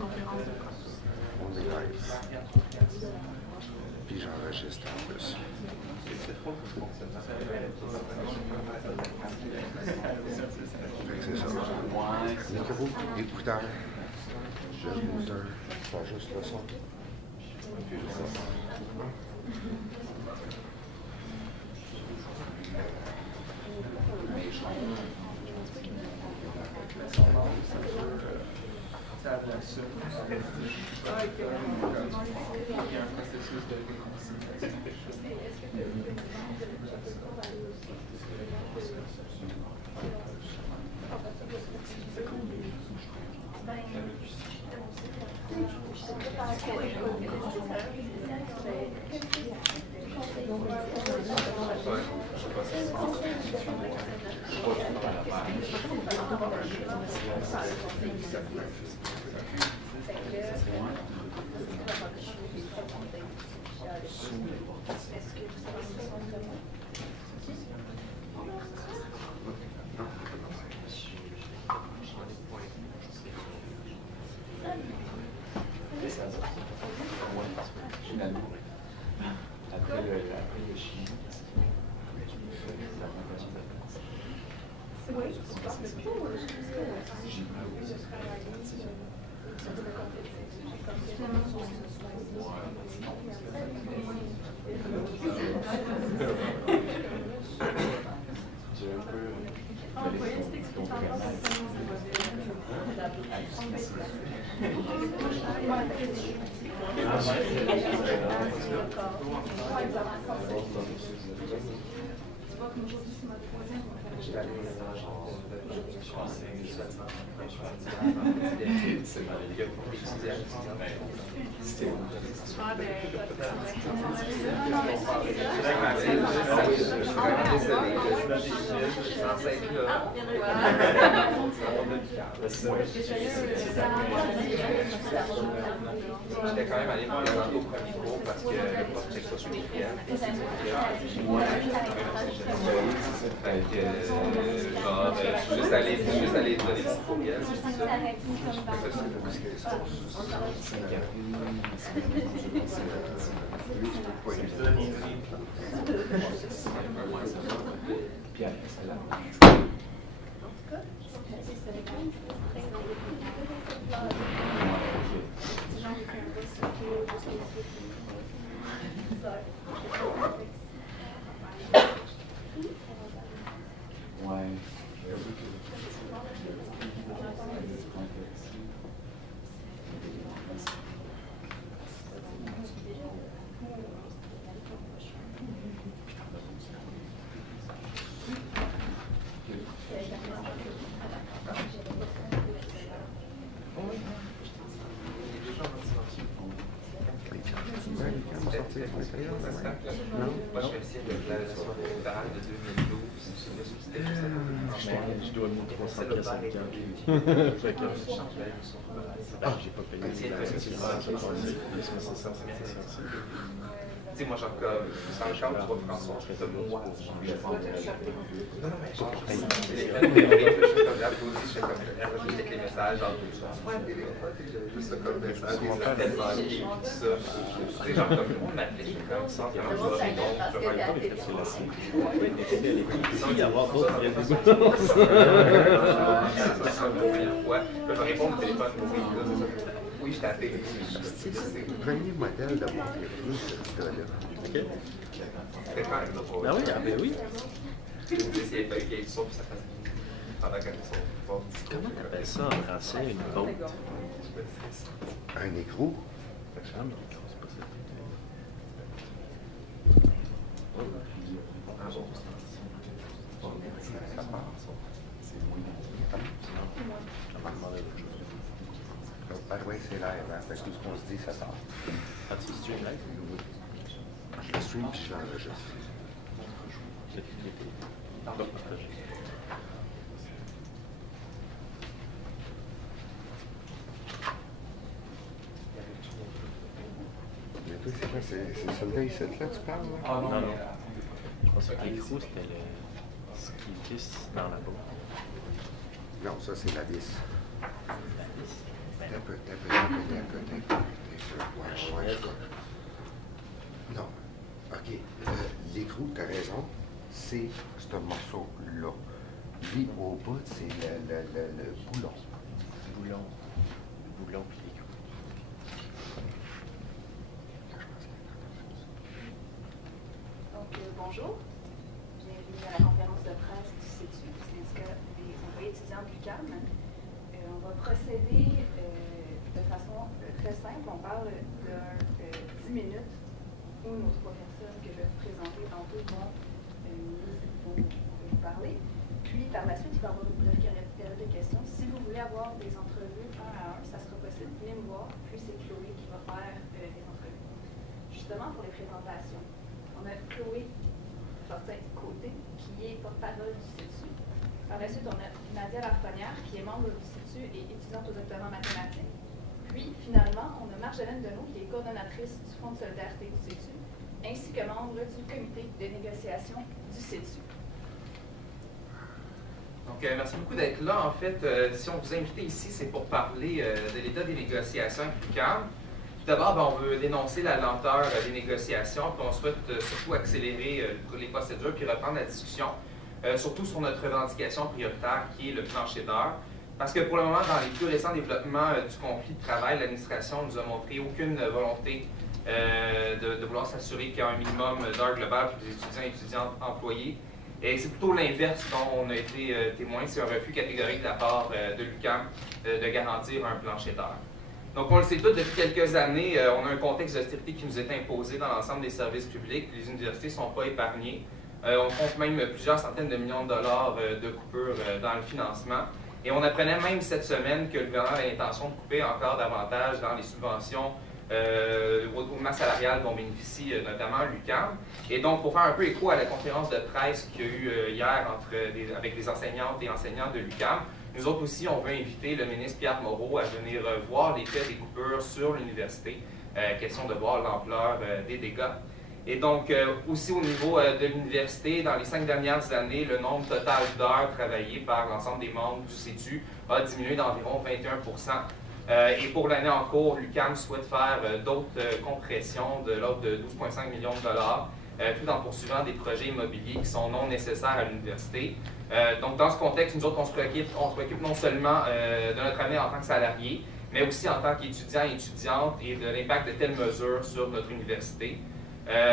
On est live. Puis j'enregistre en plus. C'est ça. Micro, écouteur, juste moteur, pas juste le son. J'étais quand même allé me présenter au premier cours parce que le prof ne check pas sur les clients. Je suis juste allé donner des courriels. Je dois monter 300 pièces à quelqu'un. Ah, j'ai pas payé. Tu sais, moi, genre, comme, sans chance, tu vois, François, je fais ça moi. Non, non, mais genre, je fais comme l'applaudis, je fais comme, je check les messages, genre, juste comme message, tellement lié, tout ça. Tu sais, genre, comme, le monde m'appelait, je fais comme ça, il y a un peu de réponse, je fais pas le temps, c'est la cible. Sans y avoir d'autres, il y a des c'est la première fois. Je vais répondre au téléphone, oui, je t'appelle. C'est le premier modèle de mon téléphone, ce là. OK. Ben oui, ah ben oui. Tu sais, s'il y a pas eu quelque chose, puis ça passe. Pendant qu'elles sont pas. Comment t'appelles ça en français, une botte? Un écrou? Ah, mais c'est pas ça. Ça part, ça. C'est moins bon. Ça m'a demandé autre chose. Ah oui, c'est live, hein? Parce que tout ce qu'on se dit, ça sort. Ah, tu es live? Je stream puis je l'enregistre. Mais toi, c'est quoi? C'est celui-là ici, là, tu parles? Là? Ah non, non. Je pensais que l'écrou, c'était ce qui glisse dans la boîte. Non, ça, c'est la vis. La vis? Ben un peu. Ouais, non. OK. L'écrou, tu as raison, c'est ce morceau-là. Lui, au bout, c'est le boulon. Le boulon puis l'écrou. Donc, bonjour. Bienvenue à la conférence de presse du CETU, du syndicat des employés étudiants de l'UQAM. On va procéder de façon très simple. On parle de 10 minutes où nos trois personnes que je vais vous présenter tantôt vont vous parler. Puis, par la suite, il va y avoir une brève période de questions. Si vous voulez avoir des entrevues un à un, ça sera possible. Venez me voir. Puis, c'est Chloé qui va faire les entrevues. Justement, pour les présentations, on a Chloé Fortin-Côté, qui est porte-parole du CETU. Par la suite, on a Nadia Lafrenière, qui est membre du CETU et étudiante au doctorat en mathématiques. Puis, finalement, on a Marjolaine Deneau, qui est coordonnatrice du Fonds de solidarité du CETU, ainsi que membre du comité de négociation du CETU. Donc, merci beaucoup d'être là. En fait, si on vous a invité ici, c'est pour parler de l'état des négociations avec l'UQAM. Tout d'abord, on veut dénoncer la lenteur des négociations, puis on souhaite surtout accélérer les procédures puis reprendre la discussion, surtout sur notre revendication prioritaire qui est le plancher d'heures. Parce que pour le moment, dans les plus récents développements du conflit de travail, l'administration ne nous a montré aucune volonté de vouloir s'assurer qu'il y a un minimum d'heures globales pour les étudiants et étudiantes employés. Et c'est plutôt l'inverse dont on a été témoin, c'est un refus catégorique de la part de l'UQAM de garantir un plancher d'heures. Donc on le sait tous, depuis quelques années, on a un contexte d'austérité qui nous est imposé dans l'ensemble des services publics. Les universités ne sont pas épargnées. On compte même plusieurs centaines de millions de dollars de coupures dans le financement. Et on apprenait même cette semaine que le gouvernement a l'intention de couper encore davantage dans les subventions aux masses salariales dont bénéficie notamment l'UQAM. Et donc, pour faire un peu écho à la conférence de presse qu'il y a eu hier avec les enseignantes et enseignants de l'UQAM, nous autres aussi, on veut inviter le ministre Pierre Moreau à venir voir l'effet des coupures sur l'université. Question de voir l'ampleur des dégâts. Et donc, aussi au niveau de l'université, dans les 5 dernières années, le nombre total d'heures travaillées par l'ensemble des membres du CETU a diminué d'environ 21%. Et pour l'année en cours, l'UQAM souhaite faire d'autres compressions de l'ordre de 12,5 millions de dollars, tout en poursuivant des projets immobiliers qui sont non nécessaires à l'université. Donc, dans ce contexte, nous autres, on se préoccupe non seulement de notre avenir en tant que salariés, mais aussi en tant qu'étudiants et étudiantes et de l'impact de telles mesures sur notre université.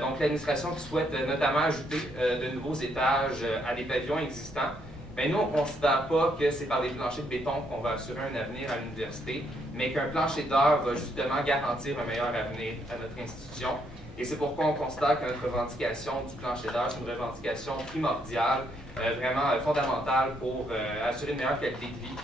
Donc, l'administration qui souhaite notamment ajouter de nouveaux étages à des pavillons existants. Mais nous, on ne considère pas que c'est par des planchers de béton qu'on va assurer un avenir à l'université, mais qu'un plancher d'heures va justement garantir un meilleur avenir à notre institution. Et c'est pourquoi on considère que notre revendication du plancher d'heures, c'est une revendication primordiale, vraiment fondamentale pour assurer une meilleure qualité de vie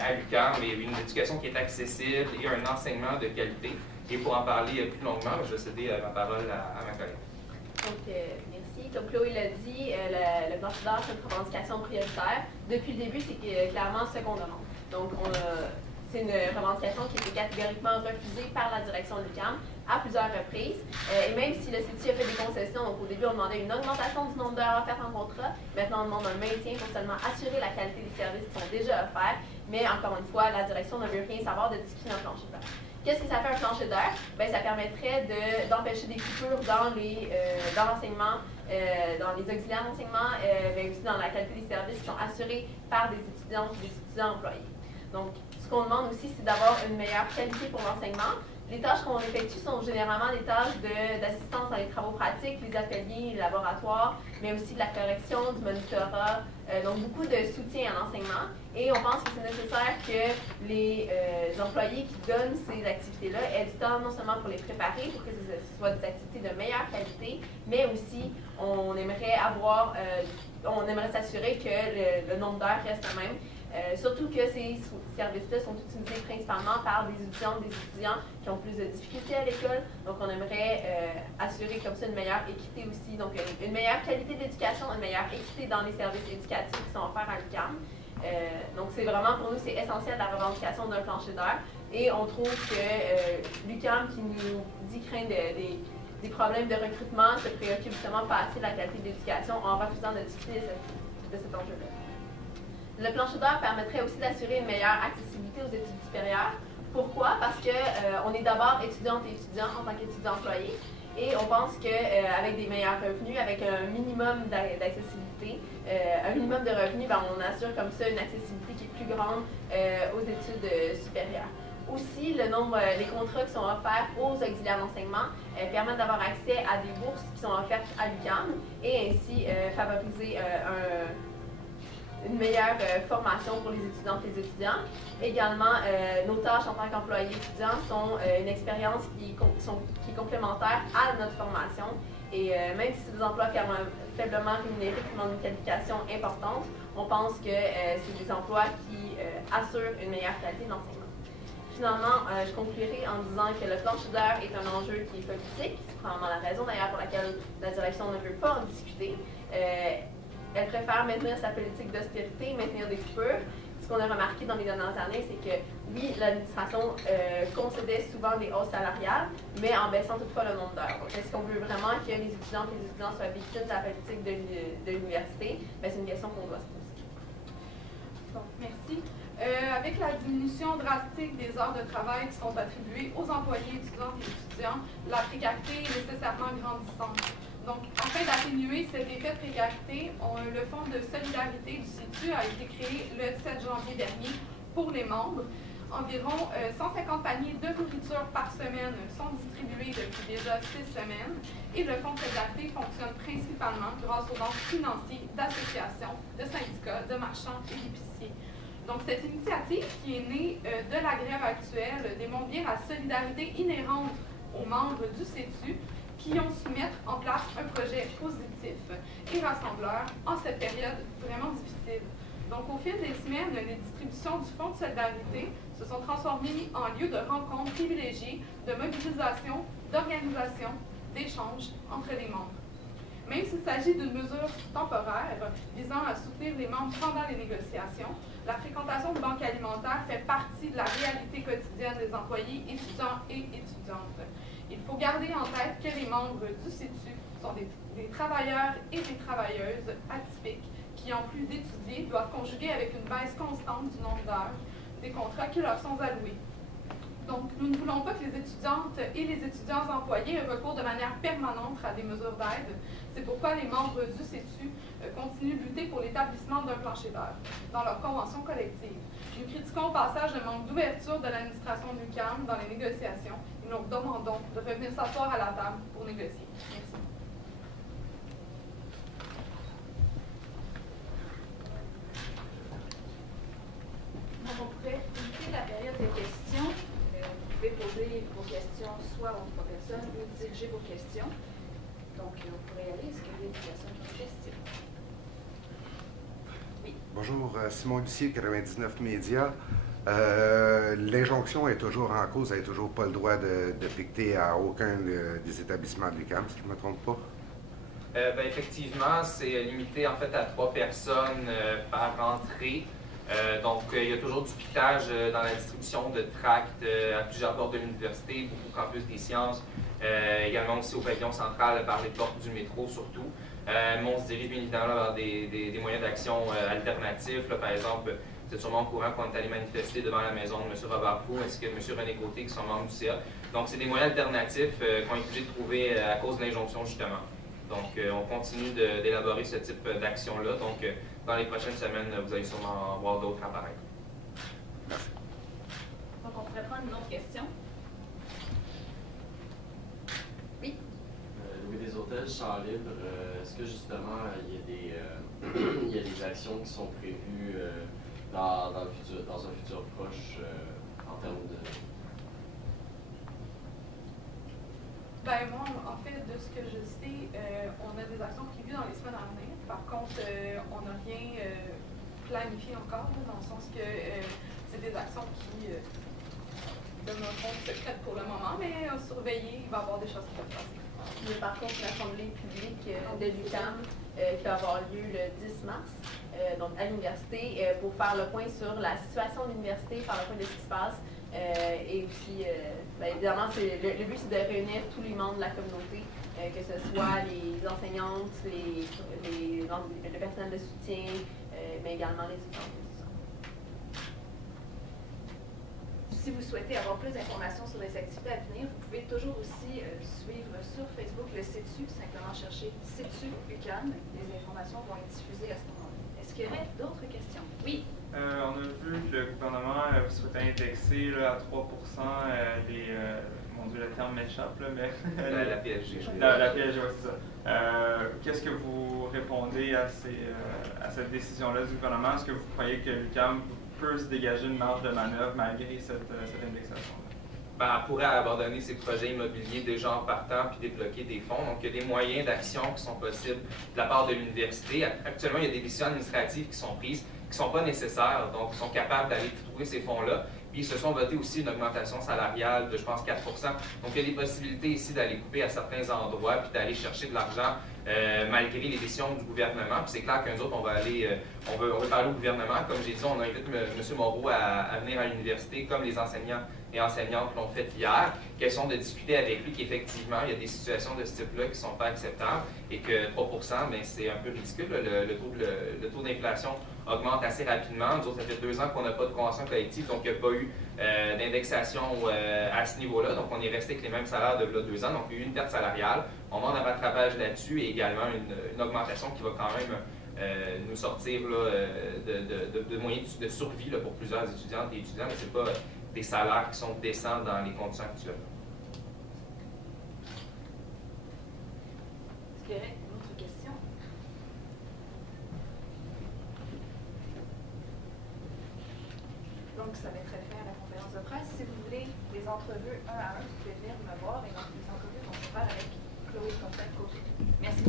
à l'UQAM et une éducation qui est accessible et un enseignement de qualité. Et pour en parler plus longuement, je vais céder la parole à ma collègue. Donc, merci. Comme Chloé l'a dit, le plancher d'heures, c'est une revendication prioritaire. Depuis le début, c'est clairement ce qu'on demande. Donc, c'est une revendication qui a été catégoriquement refusée par la direction de l'UQAM à plusieurs reprises. Et même si le CETU a fait des concessions, donc au début, on demandait une augmentation du nombre d'heures offertes en contrat. Maintenant, on demande un maintien pour seulement assurer la qualité des services qui sont déjà offerts. Mais encore une fois, la direction ne veut rien savoir de ce qui est un plancher d'heures. Qu'est-ce que ça fait un plancher d'heures? Bien, ça permettrait d'empêcher des coupures dans l'enseignement, dans les auxiliaires d'enseignement, mais aussi dans la qualité des services qui sont assurés par des étudiants et des étudiants employés. Donc, ce qu'on demande aussi, c'est d'avoir une meilleure qualité pour l'enseignement. Les tâches qu'on effectue sont généralement des tâches d'assistance dans les travaux pratiques, les ateliers, les laboratoires, mais aussi de la correction, du monitorat, donc beaucoup de soutien à l'enseignement. Et on pense que c'est nécessaire que les employés qui donnent ces activités-là aient du temps non seulement pour les préparer, pour que ce soit des activités de meilleure qualité, mais aussi on aimerait s'assurer que le nombre d'heures reste le même. Surtout que ces services-là sont utilisés principalement par des étudiantes, des étudiants qui ont plus de difficultés à l'école. Donc, on aimerait assurer comme ça une meilleure équité aussi. Donc, une meilleure qualité d'éducation, une meilleure équité dans les services éducatifs qui sont offerts à l'UQAM. Donc, c'est vraiment, pour nous, c'est essentiel la revendication d'un plancher d'heures. Et on trouve que l'UQAM, qui nous dit craindre des problèmes de recrutement, se préoccupe justement pas assez de la qualité de l'éducation en refusant de discuter de cet enjeu-là. Le plancher d'heures permettrait aussi d'assurer une meilleure accessibilité aux études supérieures Pourquoi? Parce qu'on est d'abord étudiante et étudiant en tant qu'étudiant employé et on pense qu'avec des meilleurs revenus, avec un minimum d'accessibilité, un minimum de revenus, ben, on assure comme ça une accessibilité qui est plus grande aux études supérieures. Aussi, les contrats qui sont offerts aux auxiliaires d'enseignement permettent d'avoir accès à des bourses qui sont offertes à l'UQAM et ainsi favoriser une meilleure formation pour les étudiantes et les étudiants. Également, nos tâches en tant qu'employés étudiants sont une expérience qui est complémentaire à notre formation. Et même si c'est des emplois faiblement rémunérés qui demandent une qualification importante, on pense que c'est des emplois qui assurent une meilleure qualité d'enseignement. Finalement, je conclurai en disant que le plancher d'air est un enjeu qui est politique. C'est probablement la raison d'ailleurs pour laquelle la direction ne veut pas en discuter. Elle préfère maintenir sa politique d'austérité, maintenir des coupures. Ce qu'on a remarqué dans les dernières années, c'est que oui, l'administration concédait souvent des hausses salariales, mais en baissant toutefois le nombre d'heures. Donc, est-ce qu'on veut vraiment que les étudiantes et les étudiants soient victimes de la politique de l'université? C'est une question qu'on doit se poser. Bon, merci. Avec la diminution drastique des heures de travail qui sont attribuées aux employés étudiantes et étudiants, la précarité est nécessairement grandissante. Donc, afin d'atténuer cet effet de précarité, le Fonds de solidarité du CETU a été créé le 7 janvier dernier pour les membres. Environ 150 paniers de nourriture par semaine sont distribués depuis déjà 6 semaines et le Fonds de solidarité fonctionne principalement grâce aux dons financiers d'associations, de syndicats, de marchands et d'épiciers. Donc, cette initiative qui est née de la grève actuelle démontre bien la solidarité inhérente aux membres du CETU qui ont su mettre en place un projet positif et rassembleur en cette période vraiment difficile. Donc, au fil des semaines, les distributions du Fonds de solidarité se sont transformées en lieu de rencontres privilégiées, de mobilisation, d'organisation, d'échanges entre les membres. Même s'il s'agit d'une mesure temporaire visant à soutenir les membres pendant les négociations, la fréquentation de banques alimentaires fait partie de la réalité quotidienne des employés étudiants et étudiantes. Il faut garder en tête que les membres du CETU sont des travailleurs et des travailleuses atypiques qui, en plus d'étudier, doivent conjuguer avec une baisse constante du nombre d'heures des contrats qui leur sont alloués. Donc, nous ne voulons pas que les étudiantes et les étudiants employés aient recours de manière permanente à des mesures d'aide. C'est pourquoi les membres du CETU continuent de lutter pour l'établissement d'un plancher d'heures dans leur convention collective. Nous critiquons au passage le manque d'ouverture de l'administration de l'UQAM dans les négociations et nous demandons de revenir s'asseoir à la table pour négocier. Merci. Donc, on pourrait limiter la période de questions. Vous pouvez poser vos questions soit aux trois personnes ou diriger vos questions. Donc, on pourrait y aller. Est-ce qu'il y a des personnes qui ont des questions? Oui. Bonjour, Simon Lucier, 99 Médias. L'injonction est toujours en cause, elle n'a toujours pas le droit de piqueter à aucun des établissements de l'UQAM, si je ne me trompe pas. Effectivement, c'est limité en fait à 3 personnes par entrée. Donc, il y a toujours du piquetage dans la distribution de tracts à plusieurs bords de l'université, beaucoup au campus des sciences, également aussi au pavillon central par les portes du métro surtout. Mais on se dirige bien évidemment vers des moyens d'action alternatifs. Là, par exemple, vous êtes sûrement au courant qu'on est allé manifester devant la maison de M. Robert Proulx ainsi que M. René Côté qui sont membres du CA. Donc, c'est des moyens alternatifs qu'on est obligé de trouver à cause de l'injonction justement. Donc, on continue d'élaborer ce type d'action-là. Donc, dans les prochaines semaines, vous allez sûrement voir d'autres apparaître. Merci. Donc, on pourrait prendre une autre question. Oui. Louis des Hôtels, Champs Libre, est-ce que justement il y a des actions qui sont prévues dans un futur proche en termes de... Ben moi, en fait, de ce que je sais, on a des actions prévues dans les semaines à venir. Par contre, on n'a rien planifié encore, là, dans le sens que c'est des actions qui demeureront secrètes pour le moment, mais surveiller, il va y avoir des choses qui peuvent passer. Il y a par contre l'Assemblée publique de l'UQAM qui va avoir lieu le 10 mars, donc à l'université, pour faire le point sur la situation de l'université, faire le point de ce qui se passe. Et aussi, évidemment, le but, c'est de réunir tous les membres de la communauté, que ce soit les enseignantes, le personnel de soutien, mais également les étudiants. si vous souhaitez avoir plus d'informations sur les activités à venir, vous pouvez toujours aussi suivre sur Facebook le CETU, simplement chercher CETU UQAM. Les informations vont être diffusées à ce moment-là. Est-ce qu'il y aurait d'autres questions? Oui? On a vu que le gouvernement souhaitait indexer là, à 3 les. Mon Dieu, le terme m'échappe, mais. La PSG. La PSG, oui, c'est ça. Qu'est-ce que vous répondez à cette décision-là du gouvernement? Est-ce que vous croyez que l'UQAM peut se dégager une marge de manœuvre malgré cette indexation-là? Ben, elle pourrait abandonner ses projets immobiliers déjà en partant puis débloquer des fonds. Donc, il y a des moyens d'action qui sont possibles de la part de l'université. Actuellement, il y a des décisions administratives qui sont prises qui ne sont pas nécessaires. Donc, ils sont capables d'aller trouver ces fonds-là. Puis, ils se sont votés aussi une augmentation salariale de, je pense, 4 %. Donc, il y a des possibilités ici d'aller couper à certains endroits puis d'aller chercher de l'argent malgré les décisions du gouvernement. Puis, c'est clair qu'un autre, on va parler au gouvernement. Comme j'ai dit, on invite M. Moreau à venir à l'université, comme les enseignants et enseignantes l'ont fait hier, question de discuter avec lui qu'effectivement, il y a des situations de ce type-là qui ne sont pas acceptables et que 3 % bien, c'est un peu ridicule. Le taux d'inflation augmente assez rapidement. Nous autres, ça fait 2 ans qu'on n'a pas de convention collective, donc il n'y a pas eu d'indexation à ce niveau-là. Donc, on est resté avec les mêmes salaires de 2 ans. Donc, il y a eu une perte salariale. On demande un rattrapage là-dessus et également une augmentation qui va quand même nous sortir là, de moyens de survie là, pour plusieurs étudiantes et étudiants, mais ce n'est pas des salaires qui sont décents dans les conditions actuelles. Est-ce qu'il y aurait une autre question? Donc, ça mettrait fin à la conférence de presse. Si vous voulez des entrevues un à un, vous pouvez venir me voir et donc les entrevues vont se faire avec Chloé Contact-Côté. Merci.